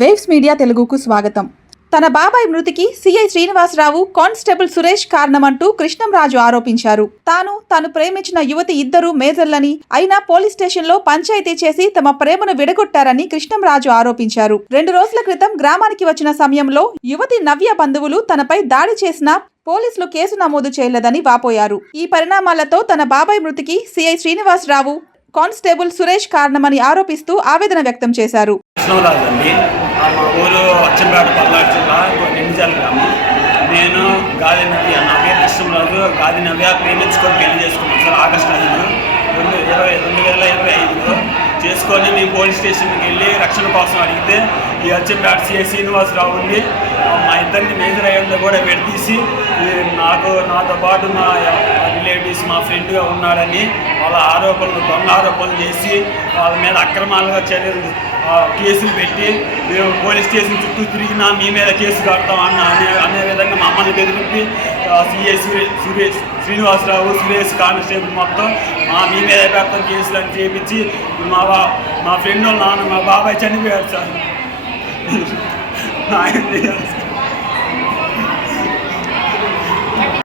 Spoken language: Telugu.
వేవ్స్ మీడియా తెలుగుకు స్వాగతం. తన బాబాయ్ మృతికి సిఐ శ్రీనివాసరావు, కానిస్టేబుల్ సురేష్ కారణమంటూ కృష్ణంరాజు ఆరోపించారు. తాను ప్రేమించిన యువతి ఇద్దరు మేజర్లని, అయినా పోలీస్ స్టేషన్లో పంచాయతీ చేసి తమ ప్రేమను విడగొట్టారని కృష్ణంరాజు ఆరోపించారు. 2 రోజుల క్రితం గ్రామానికి వచ్చిన సమయంలో యువతి నవ్య బంధువులు తనపై దాడి చేసినా పోలీసులు కేసు నమోదు చేయలేదని వాపోయారు. ఈ పరిణామాలతో తన బాబాయ్ మృతికి సిఐ శ్రీనివాసరావు, కానిస్టేబుల్ సురేష్ కారణమని ఆరోపిస్తూ ఆవేదన వ్యక్తం చేశారు. మా ఊరు అచ్చంపేట పల్నాడు జిల్లా నింజాల గ్రామం. నేను గాది నవ్య, నా పేరు కృష్ణంరాజు. గాది నవ్య ప్రేమించుకొని పెళ్లి చేసుకున్నాను సార్. ఆగస్టు 5, 2025లో చేసుకొని మేము పోలీస్ స్టేషన్కి వెళ్ళి రక్షణ కోసం అడిగితే ఈ అచ్చంపేట సిఐ శ్రీనివాసరావు ఉండి మా ఇద్దరిని మేజర్ అయ్యేందులో కూడా విడదీసి నాతో పాటు మా రిలేటివ్స్, మా ఫ్రెండ్గా ఉన్నాడని వాళ్ళ దొంగ ఆరోపణలు చేసి వాళ్ళ మీద అక్రమాలుగా కేసులు పెట్టి మేము పోలీస్ స్టేషన్ చుట్టూ తిరిగినా మీ మీద కేసు కడతాం అనే విధంగా మమ్మల్ని బెదిరించి సిఐ శ్రీనివాసరావు, సురేష్ కానిస్టేబుల్ మొత్తం మీ మీద పెడతాం కేసులు అని చేపించి మా ఫ్రెండ్ వాళ్ళ నాన్న, మా బాబాయ్ చనిపోయాడు సార్.